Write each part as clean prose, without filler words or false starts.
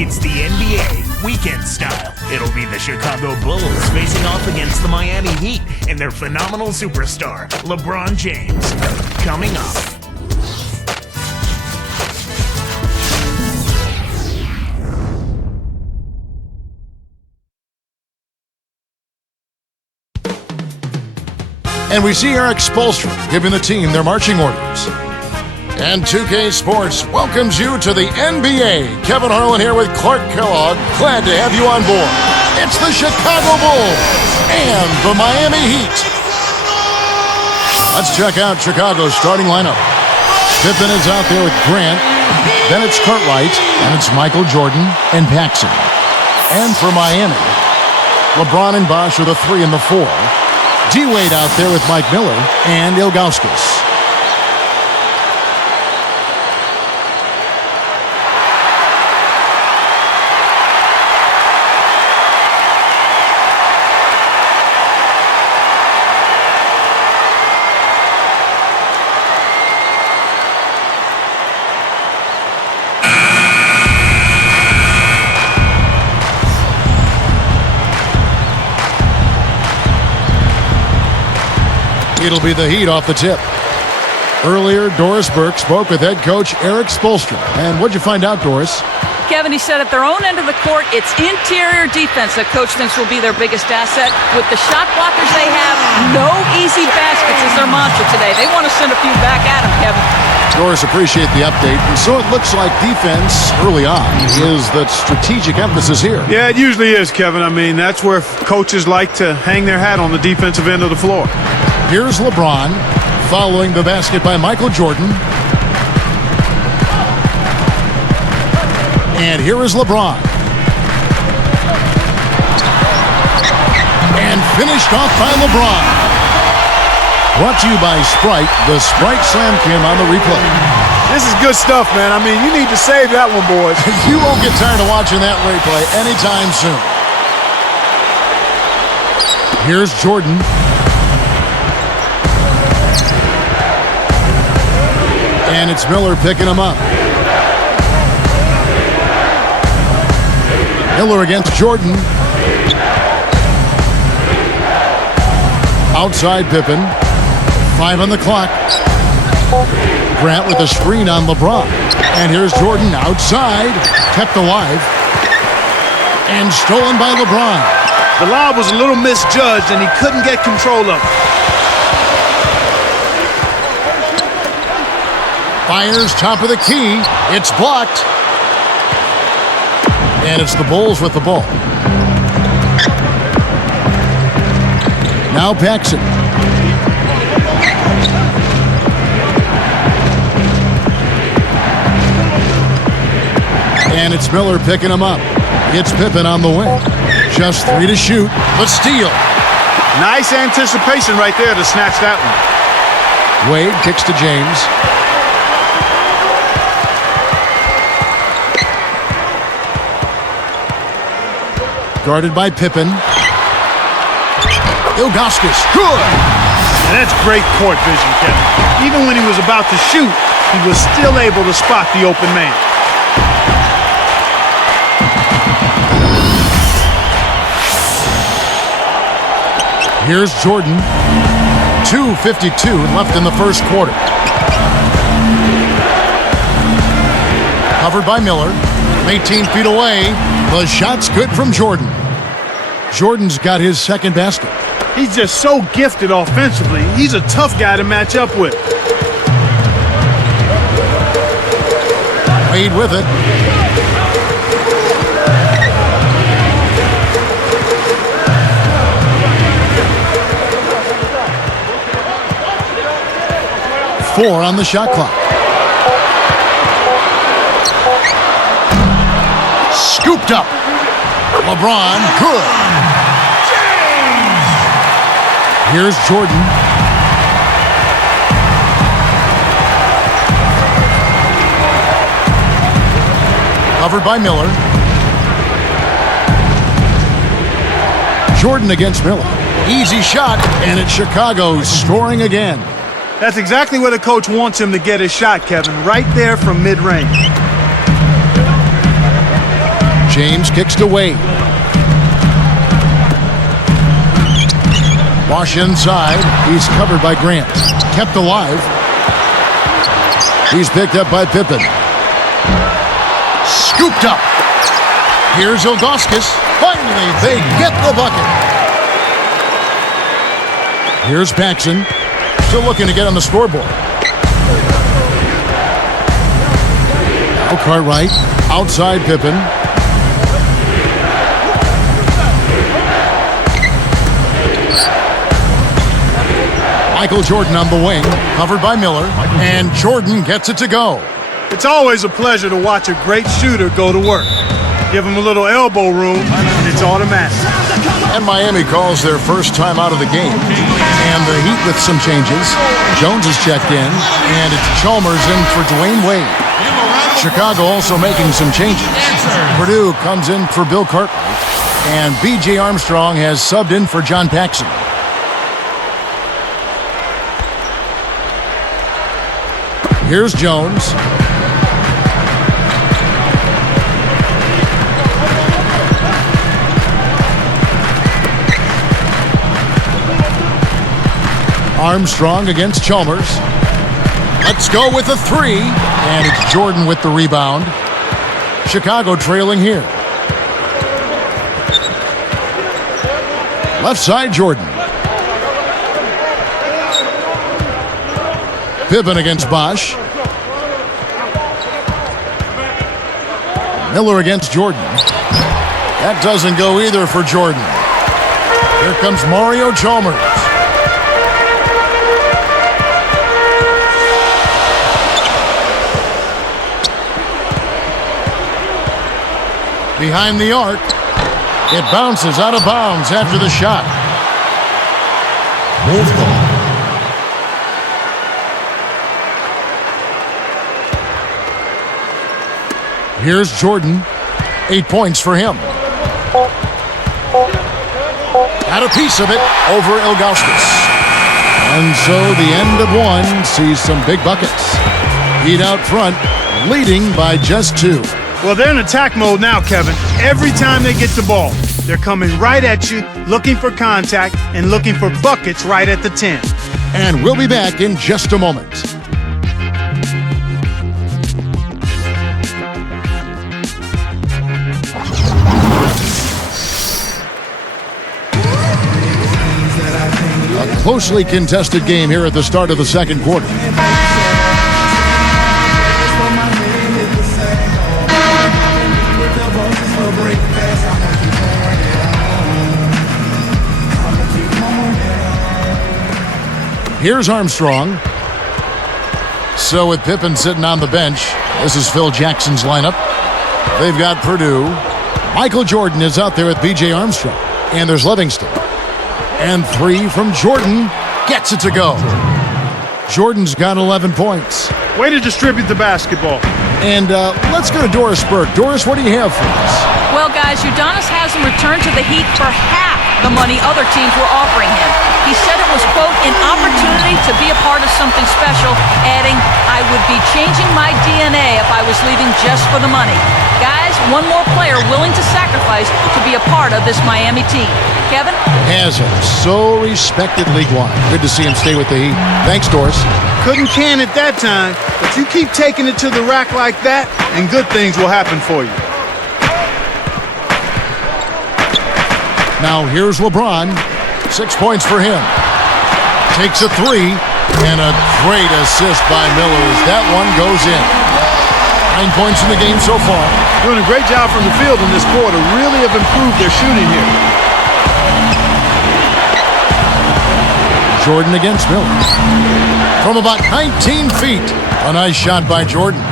It's the NBA weekend style. It'll be the Chicago Bulls facing off against the Miami Heat and their phenomenal superstar, LeBron James. Coming up. And we see Eric Spoelstra giving the team their marching orders. And 2K Sports welcomes you to the NBA. Kevin Harlan here with Clark Kellogg. Glad to have you on board. It's the Chicago Bulls and the Miami Heat. Let's check out Chicago's starting lineup. Pippen is out there with Grant. Then it's Cartwright. And it's Michael Jordan and Paxson. And for Miami, LeBron and Bosh are the 3 and the 4. D-Wade out there with Mike Miller and Ilgauskas. It'll be the Heat off the tip. Earlier, Doris Burke spoke with head coach Eric Spoelstra. And what'd you find out, Doris? Kevin, he said at their own end of the court, it's interior defense that coach thinks will be their biggest asset. With the shot blockers they have, no easy baskets is their mantra today. They want to send a few back at them, Kevin. Doris, appreciate the update. And so it looks like defense early on is the strategic emphasis here. Yeah, it usually is, Kevin. I mean, that's where coaches like to hang their hat on the defensive end of the floor. Here's LeBron, following the basket by Michael Jordan. And here is LeBron. And finished off by LeBron. Brought to you by Sprite. The Sprite Slam Cam on the replay. This is good stuff, man. I mean, you need to save that one, boys. You won't get tired of watching that replay anytime soon. Here's Jordan. And it's Miller picking him up. Miller against Jordan. Outside Pippen. 5 on the clock. Grant with a screen on LeBron. And here's Jordan outside. Kept alive. And stolen by LeBron. The lob was a little misjudged, and he couldn't get control of it. Fires top of the key. It's blocked. And it's the Bulls with the ball. Now Paxson. And it's Miller picking him up. It's Pippen on the wing. Just 3 to shoot. The steal. Nice anticipation right there to snatch that one. Wade kicks to James. Guarded by Pippen. Ilgauskas, good! And that's great court vision, Kevin. Even when he was about to shoot, he was still able to spot the open man. Here's Jordan. 2:52 left in the first quarter. Covered by Miller. 18 feet away. The shot's good from Jordan. Jordan's got his second basket. He's just so gifted offensively. He's a tough guy to match up with. Wade with it. Four on the shot clock. Scooped up. LeBron, good. Here's Jordan. Covered by Miller. Jordan against Miller. Easy shot, and it's Chicago scoring again. That's exactly where the coach wants him to get his shot, Kevin. Right there from mid-range. James kicks to Wade. Bosch inside. He's covered by Grant. Kept alive. He's picked up by Pippen. Scooped up. Here's Ilgauskas. Finally, they get the bucket. Here's Paxson. Still looking to get on the scoreboard. Now Cartwright. Outside Pippen. Michael Jordan on the wing, covered by Miller, and Jordan gets it to go. It's always a pleasure to watch a great shooter go to work. Give him a little elbow room, and it's automatic. And Miami calls their first time out of the game. And the Heat with some changes. Jones is checked in, and it's Chalmers in for Dwayne Wade. Chicago also making some changes. Purdue comes in for Bill Cartwright, and B.J. Armstrong has subbed in for John Paxson. Here's Jones. Armstrong against Chalmers. Let's go with a three. And it's Jordan with the rebound. Chicago trailing here. Left side, Jordan. Pippen against Bosch. Miller against Jordan. That doesn't go either for Jordan. Here comes Mario Chalmers. Behind the arc. It bounces out of bounds after the shot. Here's Jordan. 8 points for him. Had a piece of it over Ilgauskas. And so the end of one sees some big buckets. Heat out front, leading by just 2. Well, they're in attack mode now, Kevin. Every time they get the ball, they're coming right at you, looking for contact, and looking for buckets right at the 10. And we'll be back in just a moment. A closely contested game here at the start of the second quarter. Here's Armstrong. So with Pippen sitting on the bench, this is Phil Jackson's lineup. They've got Purdue. Michael Jordan is out there with B.J. Armstrong. And there's Livingston. And 3 from Jordan. Gets it to go. Jordan's got 11 points. Way to distribute the basketball. And let's go to Doris Burke. Doris, what do you have for us? Well, guys, Udonis hasn't returned to the Heat for half the money other teams were offering him. He said it was, quote, an opportunity to be a part of something special, adding, I would be changing my DNA if I was leaving just for the money. Guys, one more player willing to sacrifice to be a part of this Miami team. Kevin? Has him. So respected league-wide. Good to see him stay with the Heat. Thanks, Doris. Couldn't can it that time, but you keep taking it to the rack like that, and good things will happen for you. Now here's LeBron. 6 points for him. Takes a 3, and a great assist by Miller as that one goes in. 9 points in the game so far. Doing a great job from the field in this quarter. Really have improved their shooting here. Jordan against Miller. From about 19 feet. A nice shot by Jordan.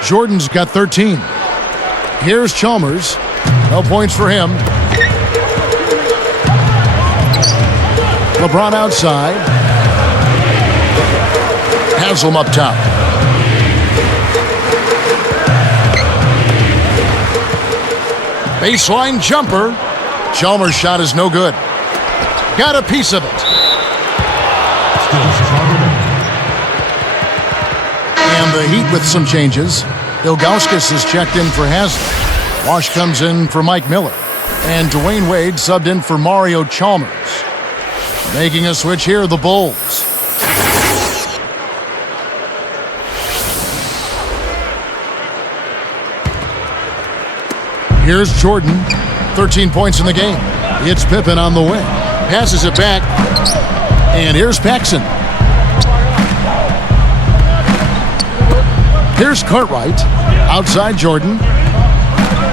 Jordan's got 13. Here's Chalmers. No points for him. LeBron outside. Haslam up top. Baseline jumper. Chalmers' shot is no good. Got a piece of it. And the Heat with some changes. Ilgauskas is checked in for Haslam. Wash comes in for Mike Miller. And Dwayne Wade subbed in for Mario Chalmers. Making a switch here, the Bulls. Here's Jordan, 13 points in the game. It's Pippen on the wing. Passes it back. And here's Paxson. Here's Cartwright. Outside Jordan.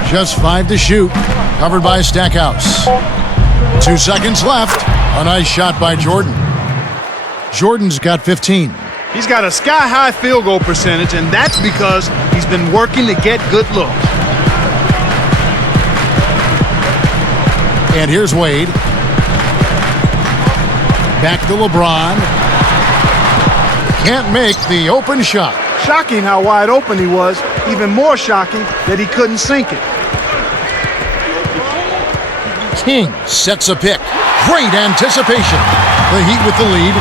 Just 5 to shoot. Covered by Stackhouse. 2 seconds left. A nice shot by Jordan. Jordan's got 15. He's got a sky-high field goal percentage, and that's because he's been working to get good looks. And here's Wade. Back to LeBron. Can't make the open shot. Shocking how wide open he was. Even more shocking that he couldn't sink it. King sets a pick. Great anticipation. The Heat with the lead.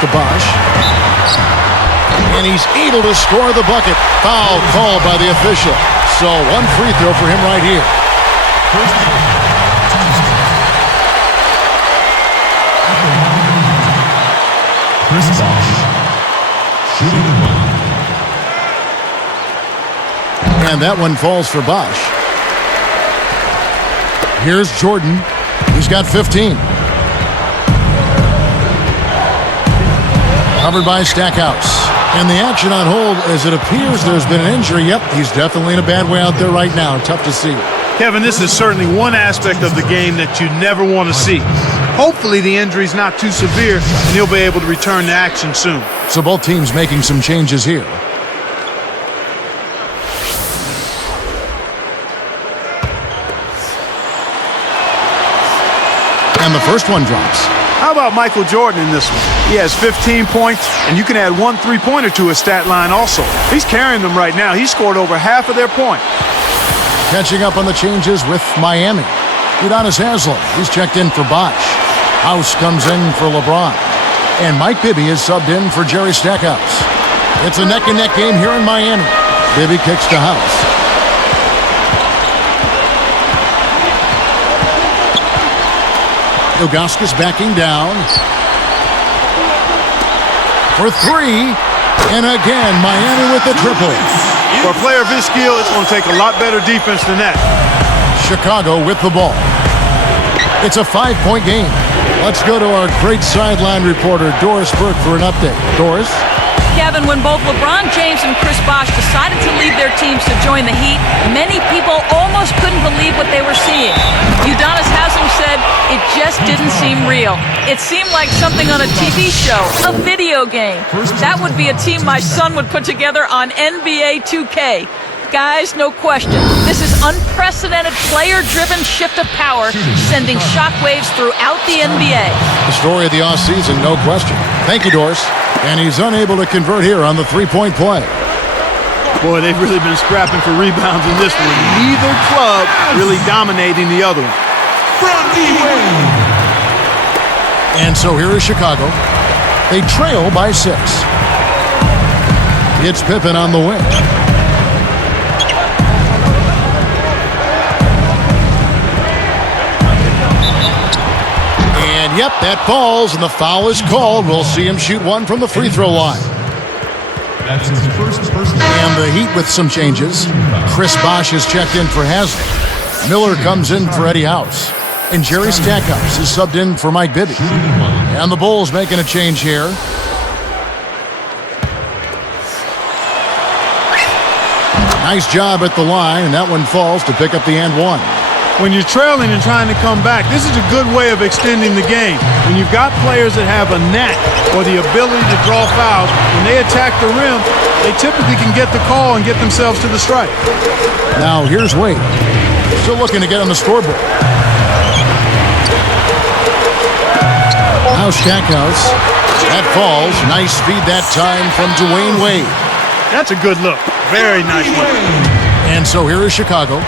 To Bosh. And he's able to score the bucket. Foul called by the official. So 1 free throw for him right here. Chris Bosh. And that one falls for Bosh. Here's Jordan. He's got 15. Covered by Stackhouse. And the action on hold as it appears there's been an injury. Yep, he's definitely in a bad way out there right now. Tough to see. Kevin, this is certainly one aspect of the game that you never want to see. Hopefully the injury's not too severe and he'll be able to return to action soon. So both teams making some changes here. And the first one drops. How about Michael Jordan in this one? He has 15 points, and you can add 1 3-pointer to his stat line also. He's carrying them right now. He scored over half of their points. Catching up on the changes with Miami. Udonis Haslem, he's checked in for Bosh. House comes in for LeBron. And Mike Bibby is subbed in for Jerry Stackhouse. It's a neck-and-neck game here in Miami. Bibby kicks to House. Ilgauskas backing down. For 3. And again, Miami with the triple. For a player of his skill, it's going to take a lot better defense than that. Chicago with the ball. It's a 5-point game. Let's go to our great sideline reporter, Doris Burke, for an update. Doris? Kevin, when both LeBron James and Chris Bosh decided to leave their teams to join the Heat, many people almost couldn't believe what they were seeing. Udonis Haslem said it just didn't seem real. It seemed like something on a TV show, a video game. That would be a team my son would put together on NBA 2K. Guys, no question. This is unprecedented player-driven shift of power, sending shockwaves throughout the NBA. The story of the offseason, no question. Thank you, Doris. And he's unable to convert here on the 3-point play. Boy, they've really been scrapping for rebounds in this one. Neither club really dominating the other one. And so here is Chicago. They trail by 6. It's Pippen on the wing. And yep, that falls, and the foul is called. We'll see him shoot one from the free throw line. That's his first personal. And the Heat with some changes. Chris Bosh is checked in for Haslem. Miller comes in for Eddie House. And Jerry Stackhouse is subbed in for Mike Bibby. And the Bulls making a change here. Nice job at the line, and that one falls to pick up the and one. When you're trailing and trying to come back, this is a good way of extending the game. When you've got players that have a knack or the ability to draw fouls, when they attack the rim, they typically can get the call and get themselves to the strike. Now here's Wade. Still looking to get on the scoreboard. Now Stackhouse. That falls. Nice feed that time from Dwayne Wade. That's a good look. Very nice look. And so here is Chicago.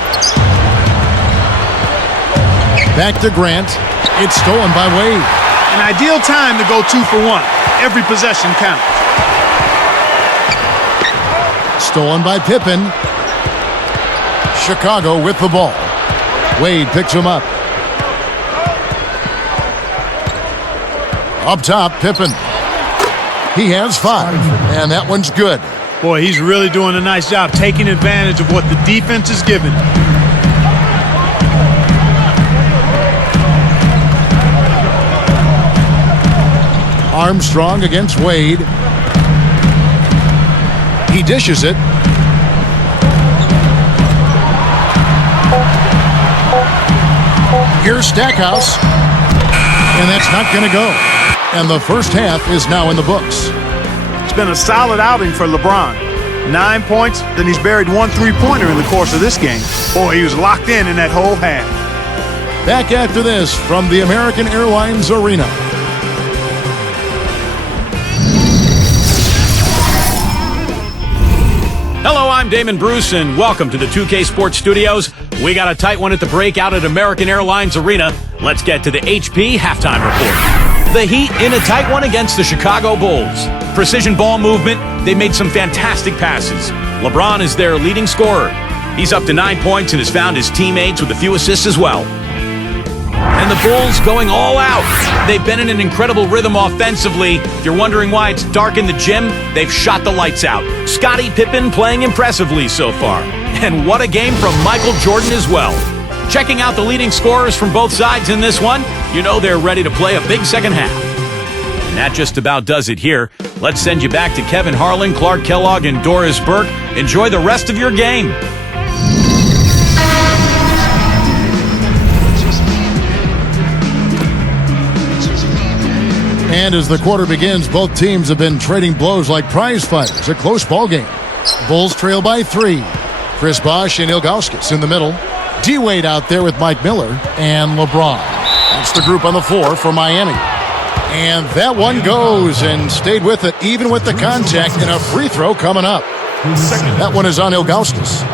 Back to Grant. It's stolen by Wade. An ideal time to go 2 for 1. Every possession counts. Stolen by Pippen. Chicago with the ball. Wade picks him up. Up top, Pippen. He has 5, and that one's good. Boy, he's really doing a nice job taking advantage of what the defense is giving. Armstrong against Wade. He dishes it. Here's Stackhouse. And that's not going to go. And the first half is now in the books. It's been a solid outing for LeBron. 9 points, then he's buried 1 3-pointer in the course of this game. Boy, he was locked in that whole half. Back after this from the American Airlines Arena. Hello, I'm Damon Bruce, and welcome to the 2K Sports Studios. We got a tight one at the break out at American Airlines Arena. Let's get to the HP halftime report. The Heat in a tight one against the Chicago Bulls. Precision ball movement, they made some fantastic passes. LeBron is their leading scorer. He's up to 9 points and has found his teammates with a few assists as well. And the Bulls going all out. They've been in an incredible rhythm offensively. If you're wondering why it's dark in the gym, they've shot the lights out. Scottie Pippen playing impressively so far. And what a game from Michael Jordan as well. Checking out the leading scorers from both sides in this one, you know they're ready to play a big second half. And that just about does it here. Let's send you back to Kevin Harlan, Clark Kellogg, and Doris Burke. Enjoy the rest of your game. And as the quarter begins, both teams have been trading blows like prize fighters. A close ball game. Bulls trail by 3. Chris Bosh and Ilgauskas in the middle. D-Wade out there with Mike Miller and LeBron. That's the group on the floor for Miami. And that one goes and stayed with it, even with the contact, and a free throw coming up. That one is on Ilgauskas.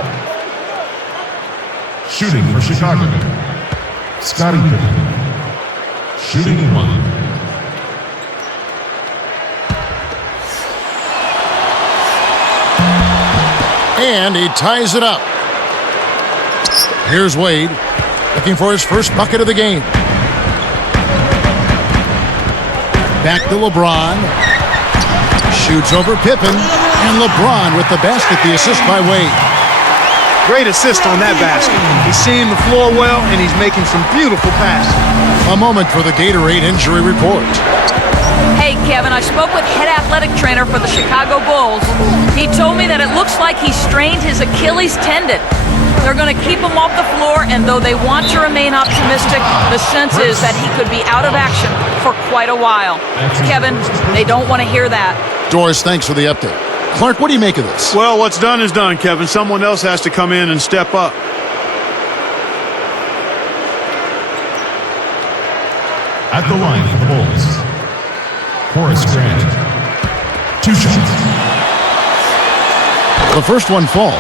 Shooting for Chicago. Scottie Pippen. Shooting 1. And he ties it up. Here's Wade, looking for his first bucket of the game. Back to LeBron. Shoots over Pippen. And LeBron with the basket, the assist by Wade. Great assist on that basket. He's seeing the floor well, and he's making some beautiful passes. A moment for the Gatorade injury report. Hey, Kevin, I spoke with head athletic trainer for the Chicago Bulls. He told me that it looks like he strained his Achilles tendon. They're going to keep him off the floor, and though they want to remain optimistic, the sense is that he could be out of action for quite a while. Kevin, they don't want to hear that. Doris, thanks for the update. Clark, what do you make of this? Well, what's done is done, Kevin. Someone else has to come in and step up. At the line for the Bulls. Horace Grant. 2 shots. The first one falls.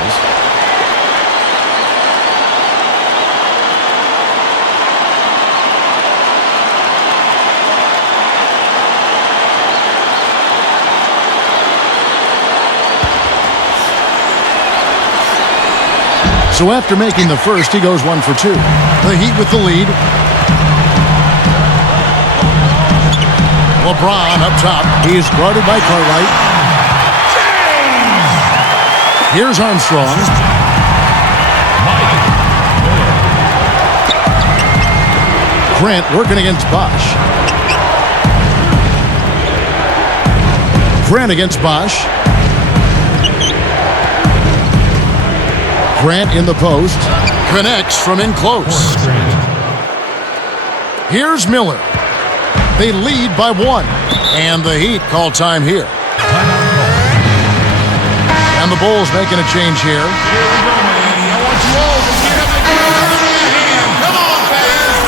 So after making the first, he goes 1 for 2. The Heat with the lead. LeBron up top. He is guarded by Cartwright. Here's Armstrong. Grant working against Bosh. Grant against Bosh. Grant in the post. Connects from in close. Here's Miller. They lead by 1. And the Heat call time here. And the Bulls making a change here. Here we go, Miami. I want you all to get up and give them a hand. Come on, fans.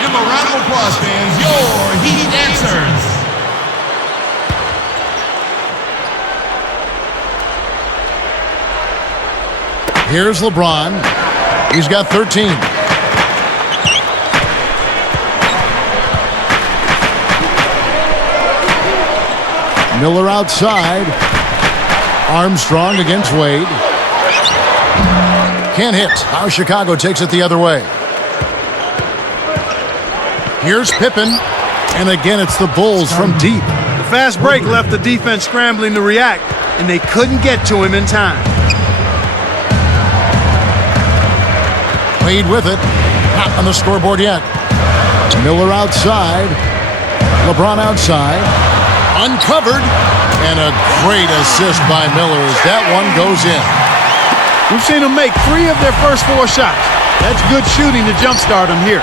Give them a round of applause, fans. Your Heat dancers. Here's LeBron. He's got 13. Miller outside. Armstrong against Wade. Can't hit. Now Chicago takes it the other way. Here's Pippen. And again, it's the Bulls from deep. The fast break left the defense scrambling to react, and they couldn't get to him in time. Wade with it. Not on the scoreboard yet. Miller outside. LeBron outside. Uncovered. And a great assist by Miller as that one goes in. We've seen them make 3 of their first 4 shots. That's good shooting to jumpstart them here.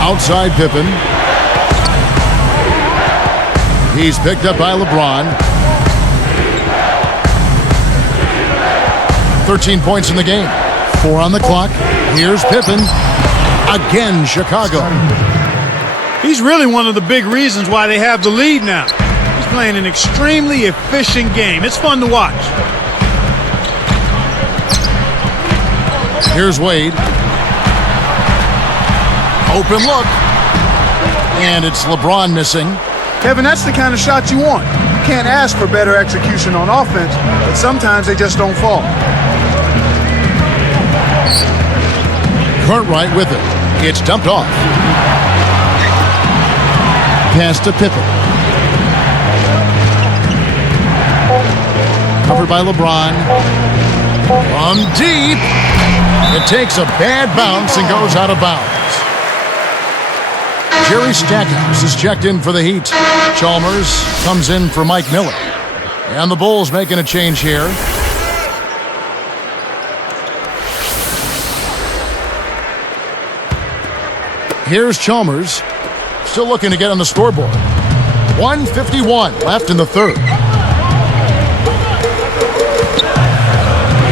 Outside Pippen. He's picked up by LeBron. 13 points in the game. 4 on the clock. Here's Pippen. Again, Chicago. He's really one of the big reasons why they have the lead now. He's playing an extremely efficient game. It's fun to watch. Here's Wade. Open look. And it's LeBron missing. Kevin, that's the kind of shot you want. You can't ask for better execution on offense, but sometimes they just don't fall. Cartwright with it. It's dumped off. Pass to Pippen. Covered by LeBron. From deep. It takes a bad bounce and goes out of bounds. Jerry Stackhouse is checked in for the Heat. Chalmers comes in for Mike Miller. And the Bulls making a change here. Here's Chalmers. Still looking to get on the scoreboard. 1:51 left in the third.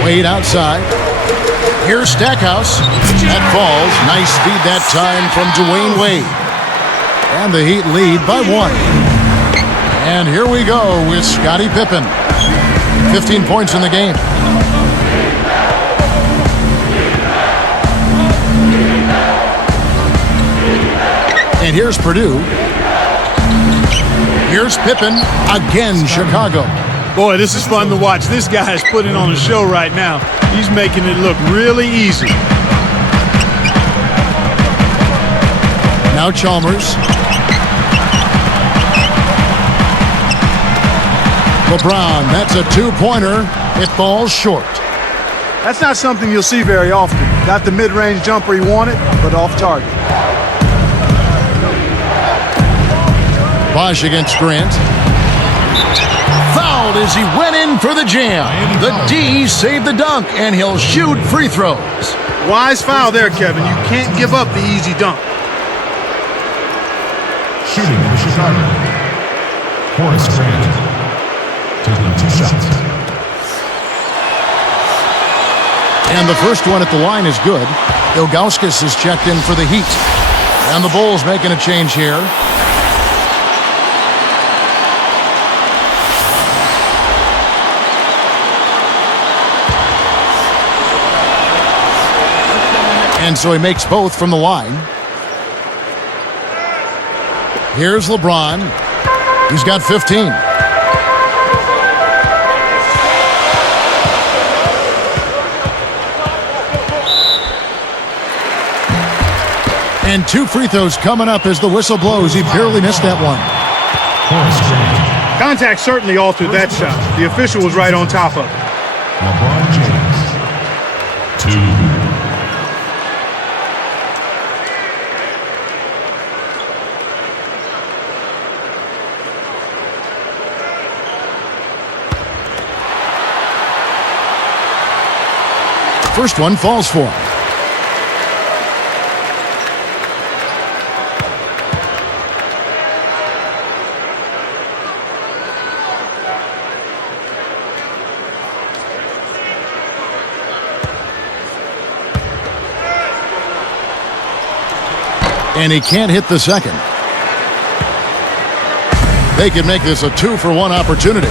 Wade outside. Here's Stackhouse. That falls. Nice feed that time from Dwayne Wade. And the Heat lead by 1. And here we go with Scottie Pippen. 15 points in the game. And here's Purdue. Here's Pippen. Again, Chicago. Boy, this is fun to watch. This guy is putting on a show right now. He's making it look really easy. Now Chalmers. LeBron, that's a 2-pointer. It falls short. That's not something you'll see very often. Got the mid-range jumper he wanted, but off target. Bosch against Grant. Fouled as he went in for the jam. The D saved the dunk, and he'll shoot free throws. Wise foul there, Kevin. You can't give up the easy dunk. Shooting for Chicago. Horace Grant. Taking 2 shots. And the first one at the line is good. Ilgauskas is checked in for the Heat. And the Bulls making a change here. And so he makes both from the line. Here's LeBron. He's got 15. And 2 free throws coming up as the whistle blows. He barely missed that one. Contact certainly altered that shot. The official was right on top of it. LeBron James. 2. First one falls for him. And he can't hit the second. They can make this a 2-for-1 opportunity.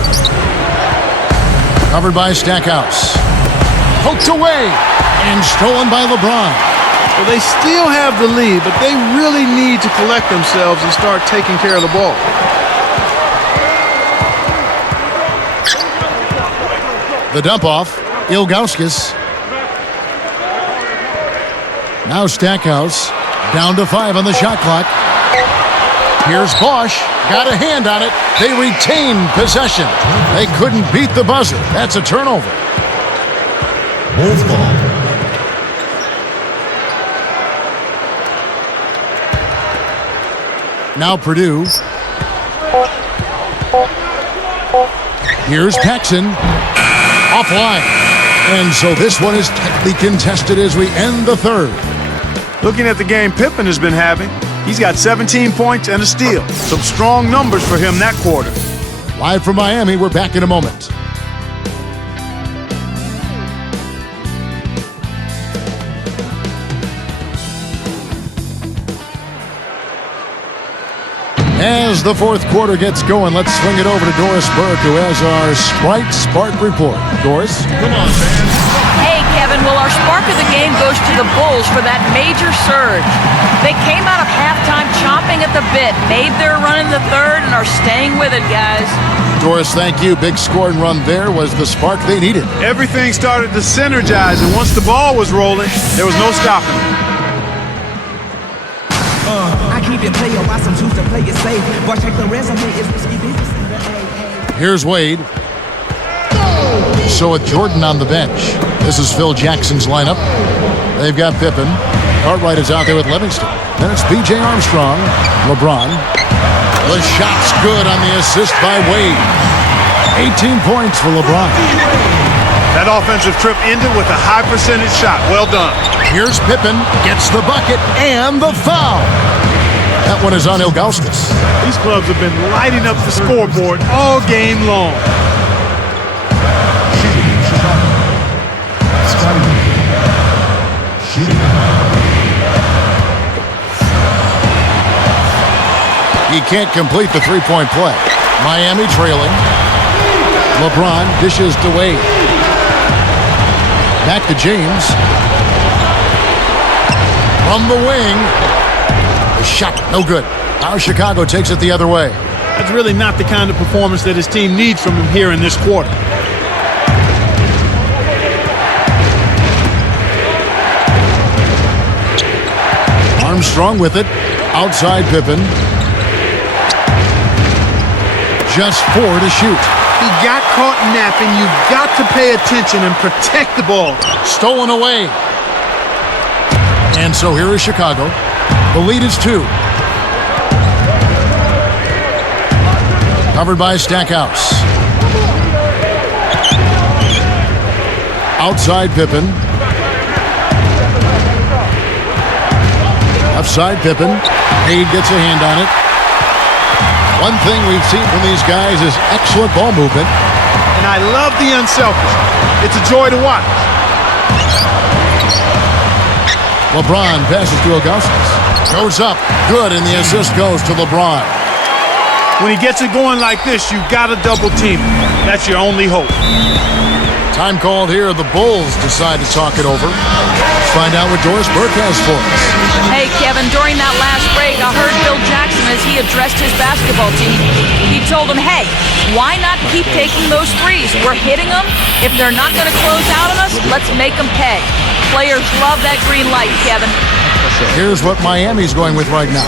Covered by Stackhouse. Poked away and stolen by LeBron. Well, they still have the lead, but they really need to collect themselves and start taking care of the ball. The dump off. Ilgauskas. Now Stackhouse. Down to 5 on the shot clock. Here's Bosch. Got a hand on it. They retain possession. They couldn't beat the buzzer. That's a turnover. Bulls ball. Now Purdue. Here's Paxson. Offline. And so this one is tightly contested as we end the third. Looking at the game Pippen has been having, he's got 17 points and a steal. Some strong numbers for him that quarter. Live from Miami, we're back in a moment. As the fourth quarter gets going, let's swing it over to Doris Burke, who has our Sprite Spark report. Doris? Come on, man. Hey, Kevin, well, our spark of the game goes to the Bulls for that major surge. They came out of halftime chomping at the bit, made their run in the third, and are staying with it, guys. Doris, thank you. Big scoring run there was the spark they needed. Everything started to synergize, and once the ball was rolling, there was no stopping it. I keep it player, why some choose to play it safe. But check the resume, it's risky business in the AA. Here's Wade. So with Jordan on the bench, this is Phil Jackson's lineup. They've got Pippen. Cartwright is out there with Livingston. Then it's B.J. Armstrong. LeBron. The shot's good on the assist by Wade. 18 points for LeBron. That offensive trip ended with a high percentage shot. Well done. Here's Pippen. Gets the bucket and the foul. That one is on Ilgauskas. These clubs have been lighting up the scoreboard all game long. He can't complete the three-point play. Miami trailing. LeBron dishes to Wade. Back to James. From the wing. The shot, no good. Now Chicago takes it the other way. That's really not the kind of performance that his team needs from him here in this quarter. Armstrong with it. Outside Pippen. Just 4 to shoot. He got caught napping. You've got to pay attention and protect the ball. Stolen away. And so here is Chicago. The lead is 2. Covered by Stackhouse. Outside Pippen. Offside Pippen. Cade gets a hand on it. One thing we've seen from these guys is excellent ball movement. And I love the unselfishness. It's a joy to watch. LeBron passes to Ilgauskas. Goes up. Good, and the assist goes to LeBron. When he gets it going like this, you've got to double team him. That's your only hope. Time called here. The Bulls decide to talk it over. Let's find out what Doris Burke has for us. Hey, Kevin, during that last break, I heard Phil Jackson as he addressed his basketball team. He told them, hey, why not keep taking those threes? We're hitting them. If they're not going to close out on us, let's make them pay. Players love that green light, Kevin. Here's what Miami's going with right now.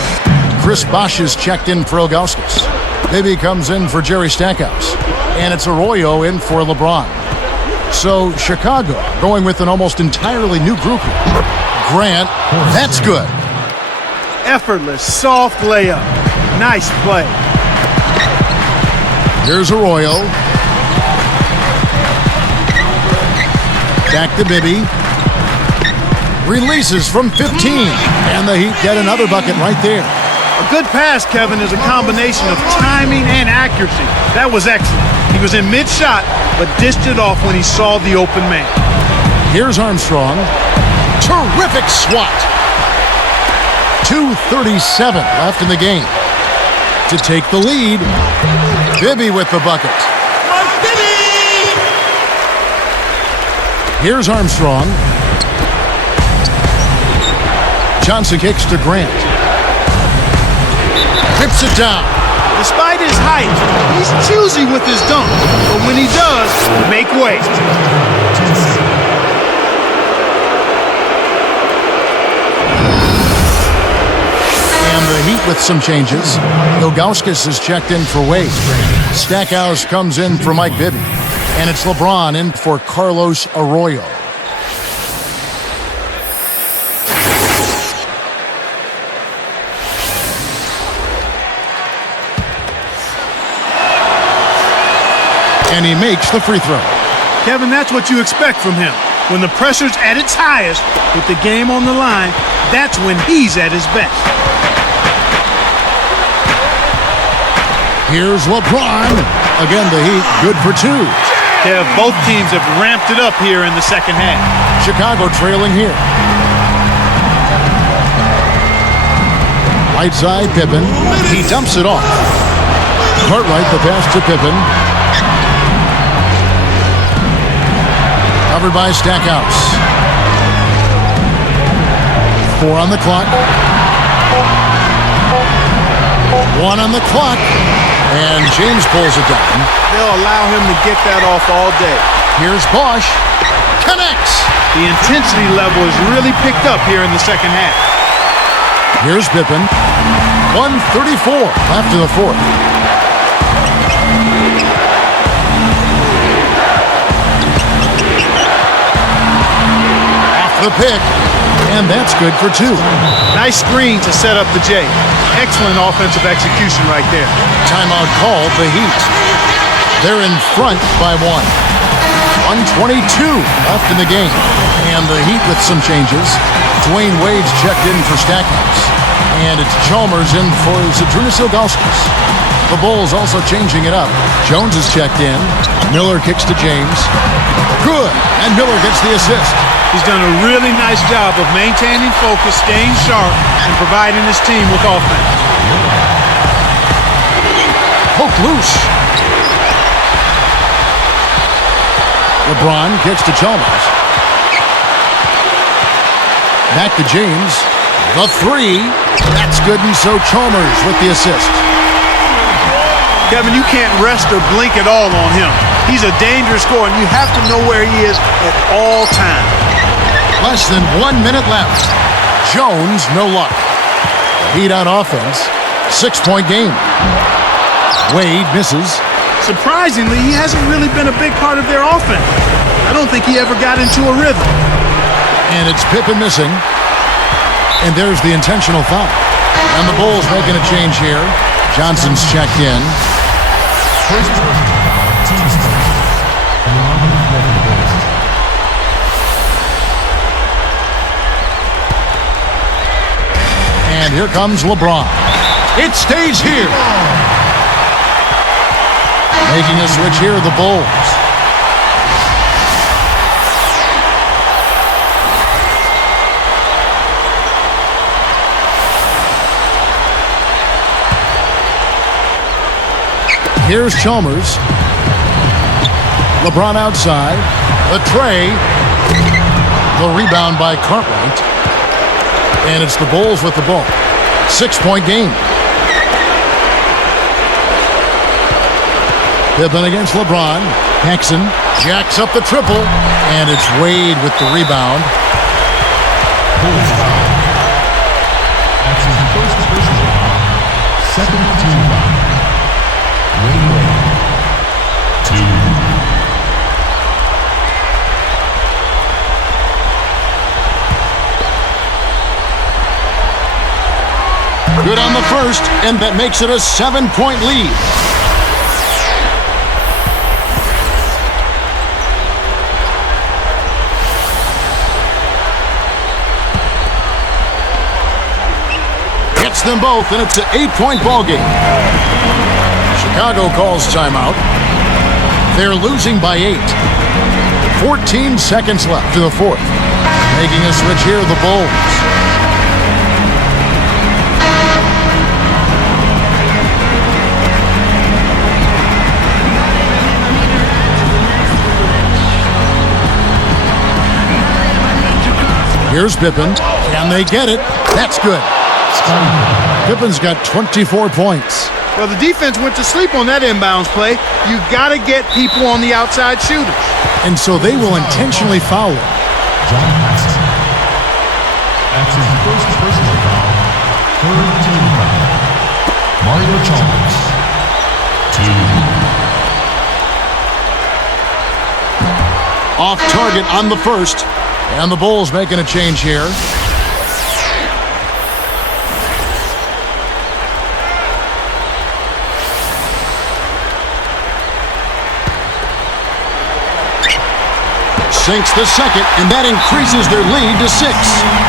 Chris Bosh is checked in for Ilgauskas. Bibby comes in for Jerry Stackhouse. And it's Arroyo in for LeBron. So Chicago going with an almost entirely new group here. Grant, that's good. Effortless, soft layup. Nice play. Here's Arroyo. Back to Bibby. Releases from 15. And the Heat get another bucket right there. A good pass, Kevin, is a combination of timing and accuracy. That was excellent. He was in mid-shot, but dished it off when he saw the open man. Here's Armstrong. Terrific swat. 2:37 left in the game. To take the lead, Bibby with the bucket. Here's Armstrong. Johnson kicks to Grant. Rips it down. Despite his height, he's choosy with his dunk, but when he does, make way. And the Heat with some changes. Ilgauskas is checked in for Wade. Stackhouse comes in for Mike Bibby. And it's LeBron in for Carlos Arroyo. And he makes the free throw. Kevin, that's what you expect from him. When the pressure's at its highest, with the game on the line, that's when he's at his best. Here's LeBron. Again, the Heat good for two. Kev, both teams have ramped it up here in the second half. Chicago trailing here. Right side, Pippen. He dumps it off. Cartwright, the pass to Pippen. Covered by Stackhouse. 4 on the clock. 1 on the clock. And James pulls it down. They'll allow him to get that off all day. Here's Bosch. Connects. The intensity level is really picked up here in the second half. Here's Pippen. 1:34 left in the fourth. Off the pick. And that's good for two. Nice screen to set up the J. Excellent offensive execution right there. Timeout called the Heat. They're in front by 1. 1:22 left in the game. And the Heat with some changes. Dwayne Wade's checked in for Stackhouse. And it's Chalmers in for Zydrunas Ilgauskas. The Bulls also changing it up. Jones is checked in. Miller kicks to James. Good. And Miller gets the assist. He's done a really nice job of maintaining focus, staying sharp, and providing his team with offense. Poked loose. LeBron kicks to Chalmers. Back to James. The three. That's good, and so Chalmers with the assist. Kevin, you can't rest or blink at all on him. He's a dangerous scorer, and you have to know where he is at all times. Less than 1 minute left. Jones, no luck. Heat on offense. 6-point game. Wade misses. Surprisingly, he hasn't really been a big part of their offense. I don't think he ever got into a rhythm. And it's Pippen missing. And there's the intentional foul. And the Bulls making a change here. Johnson's checked in. And here comes LeBron. It stays here. Making a switch here, the Bulls. Here's Chalmers. LeBron outside. The tray. The rebound by Cartwright. And it's the Bulls with the ball. 6-point game. Pippen against LeBron. Paxson jacks up the triple. And it's Wade with the rebound. That's his first personal foul. Second team foul. Wade. 2. Good on the first, and that makes it a 7-point lead. Gets them both, and it's an 8-point ball game. Chicago calls timeout. They're losing by 8. 14 seconds left to the fourth. Making a switch here, the Bulls. Here's Pippen. Can they get it? That's good. Pippen's got 24 points. Well, the defense went to sleep on that inbounds play. You got to get people on the outside shooters. And so they will intentionally foul him. John Paxson. That's his first personal foul. Third team foul. Mario Chalmers. 2. Off target on the first. And the Bulls making a change here. Sinks the second, and that increases their lead to 6.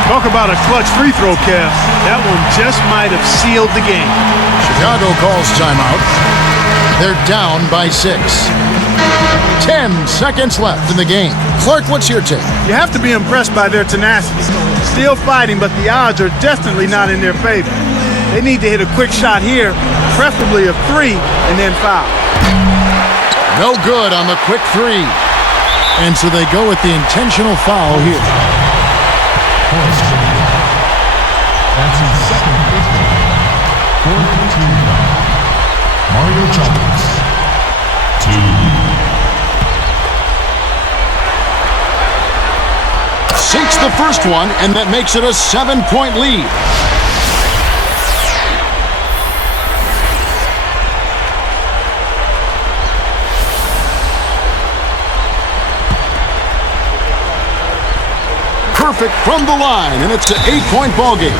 Talk about a clutch free throw, Kev. That one just might have sealed the game. Chicago calls timeout. They're down by 6. 10 seconds left in the game. Clark, what's your take? You have to be impressed by their tenacity. Still fighting, but the odds are definitely not in their favor. They need to hit a quick shot here, preferably a 3, and then foul. No good on the quick 3. And so they go with the intentional foul here. That's his second personal foul. Fourth team foul. Mario Chalmers. 2. Sinks the first one, and that makes it a 7-point lead. Perfect from the line, and it's an 8-point ball game.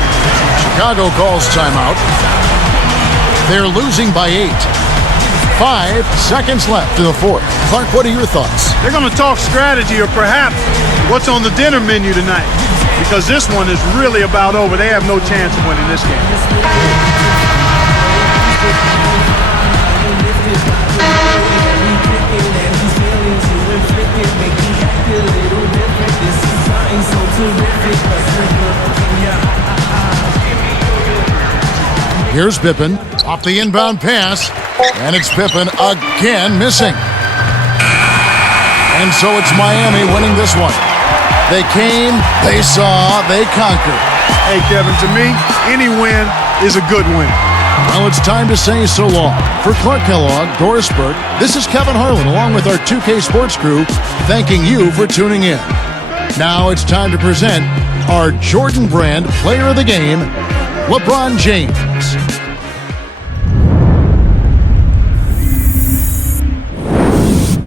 Chicago calls timeout. They're losing by 8. 5 seconds left to the fourth. Clark, what are your thoughts? They're going to talk strategy or perhaps what's on the dinner menu tonight, because this one is really about over. They have no chance of winning this game. Here's Pippen off the inbound pass, and it's Pippen again missing. And so it's Miami winning this one. They came, they saw, they conquered. Hey, Kevin, to me, any win is a good win. Well, it's time to say so long. For Clark Kellogg, Doris Burke, this is Kevin Harlan along with our 2K Sports crew, thanking you for tuning in. Now it's time to present our Jordan Brand Player of the Game, LeBron James.